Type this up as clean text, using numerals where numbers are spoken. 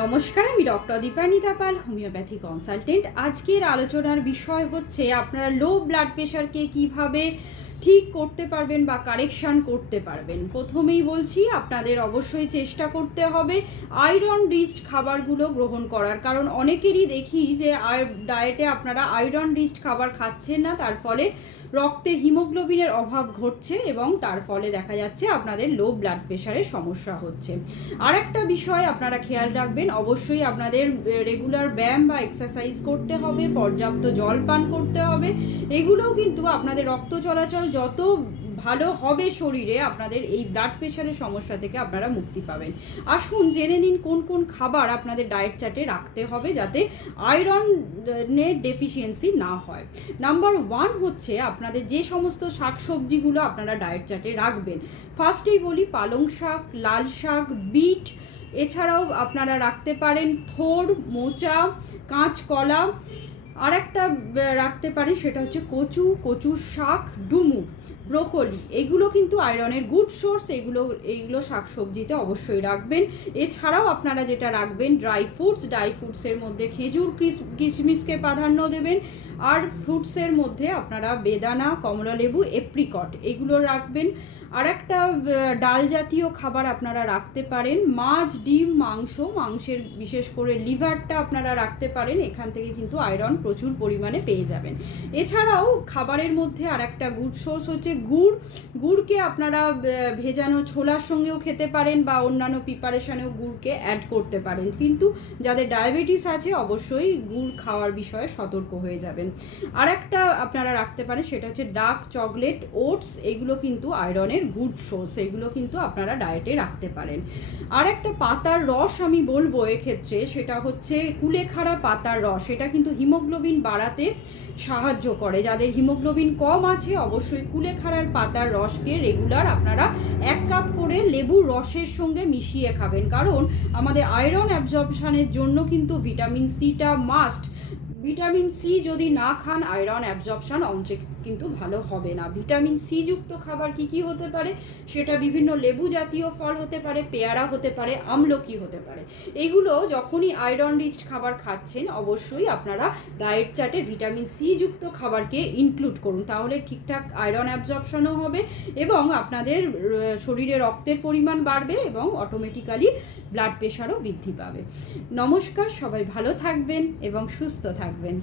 নমস্কার, আমি ডক্টর দীপানিতা পাল, homeopathy consultant. আজকের আলোচনার বিষয় হচ্ছে আপনারা লো ব্লাড প্রেশারকে কিভাবে ঠিক করতে পারবেন বা কারেকশান করতে পারবেন। প্রথমেই বলছি আপনাদের অবশ্যই চেষ্টা করতে হবে আয়রন রিচড খাবারগুলো গ্রহণ করার, কারণ অনেকেরই দেখি যে ডায়েটে আপনারা আয়রন রিচড খাবার খাচ্ছেন না, তার ফলে রক্তে হিমোগ্লোবিনের অভাব ঘটছে এবং তার ফলে দেখা যাচ্ছে আপনাদের লো ব্লাড প্রেশারের সমস্যা হচ্ছে। আর একটা বিষয় আপনারা খেয়াল রাখবেন, অবশ্যই আপনাদের রেগুলার ব্যায়াম বা এক্সারসাইজ করতে হবে, পর্যাপ্ত জল পান করতে হবে। এগুলোও কিন্তু আপনাদের রক্ত চলাচল যত ভালো হবে শরীরে, আপনাদের এই ব্লাড প্রেশারের সমস্যা থেকে আপনারা মুক্তি পাবেন। আসুন জেনে নিন কোন কোন খাবার আপনাদের ডায়েট চার্টে রাখতে হবে যাতে আয়রনের ডেফিসিয়েন্সি না হয়। নাম্বার 1 হচ্ছে আপনাদের যে সমস্ত শাকসবজিগুলো আপনারা ডায়েট চার্টে রাখবেন। ফার্স্টেই বলি পালং শাক, লাল শাক, বিট, এছাড়াও আপনারা রাখতে পারেন থোড়, মোচা, কাঁচকলা। আর একটা রাখতে পারেন সেটা হচ্ছে কচুর শাক, ডুমুর, ব্রোকলি। এগুলো কিন্তু আয়রনের গুড সোর্স, এইগুলো শাকসবজিতে অবশ্যই রাখবেন। এছাড়াও আপনারা যেটা রাখবেন ড্রাই ফ্রুটসের মধ্যে খেজুর, কিশমিশকে প্রাধান্য দেবেন। আর ফ্রুটসের মধ্যে আপনারা বেদানা, কমলালেবু, এপ্রিকট এগুলো রাখবেন। আর একটা ডাল জাতীয় খাবার আপনারা রাখতে পারেন মাছ, ডিম, মাংসের বিশেষ করে লিভারটা আপনারা রাখতে পারেন। এখান থেকে কিন্তু আয়রন প্রচুর পরিমাণে পেয়ে যাবেন। এছাড়াও খাবারের মধ্যে আর একটা গুড সোর্স হচ্ছে গুড়কে আপনারা ভেজানো ছোলার সঙ্গেও খেতে পারেন বা অন্যান্য প্রিপারেশনেও গুড়কে অ্যাড করতে পারেন, কিন্তু যাদের ডায়াবেটিস আছে অবশ্যই গুড় খাওয়ার বিষয়ে সতর্ক হয়ে যাবেন। আর একটা আপনারা রাখতে পারেন সেটা হচ্ছে ডার্ক চকলেট, ওটস। এগুলো কিন্তু আয়রনের গুড সোর্স, এগুলো কিন্তু আপনারা ডায়েটে রাখতে পারেন। আর একটা পাতার রস আমি বলবো এক্ষেত্রে, সেটা হচ্ছে কুলেখাড়া পাতার রস। এটা কিন্তু হিমোগ্লোবিন বাড়াতে সাহায্য করে। যাদের হিমোগ্লোবিন কম আছে অবশ্যই কুলেখাড়ার পাতার রসকে রেগুলার আপনারা 1 কাপ করে লেবুর রসের সঙ্গে মিশিয়ে খাবেন, কারণ আমাদের আয়রন অ্যাবজর্পশনের জন্য কিন্তু ভিটামিন সিটা মাস্ট। ভিটামিন সি যদি না খান আয়রন অ্যাবজর্পশন অনেক কিন্তু ভালো হবে না। ভিটামিন সি যুক্ত খাবার কি হতে পারে, সেটা বিভিন্ন লেবু জাতীয় ফল হতে পারে, পেয়ারা হতে পারে, আমলকি হতে পারে। এগুলো যখনই আয়রন রিচড খাবার খাচ্ছেন অবশ্যই আপনারা ডায়েট চার্টে ভিটামিন সি যুক্ত খাবারকে ইনক্লুড করুন, তাহলে ঠিকঠাক আয়রন অ্যাবজর্পশনও হবে এবং আপনাদের শরীরে রক্তের পরিমাণ বাড়বে এবং অটোমেটিক্যালি ব্লাড প্রেশারও বৃদ্ধি পাবে। নমস্কার, সবাই ভালো থাকবেন এবং সুস্থ থাকবেন।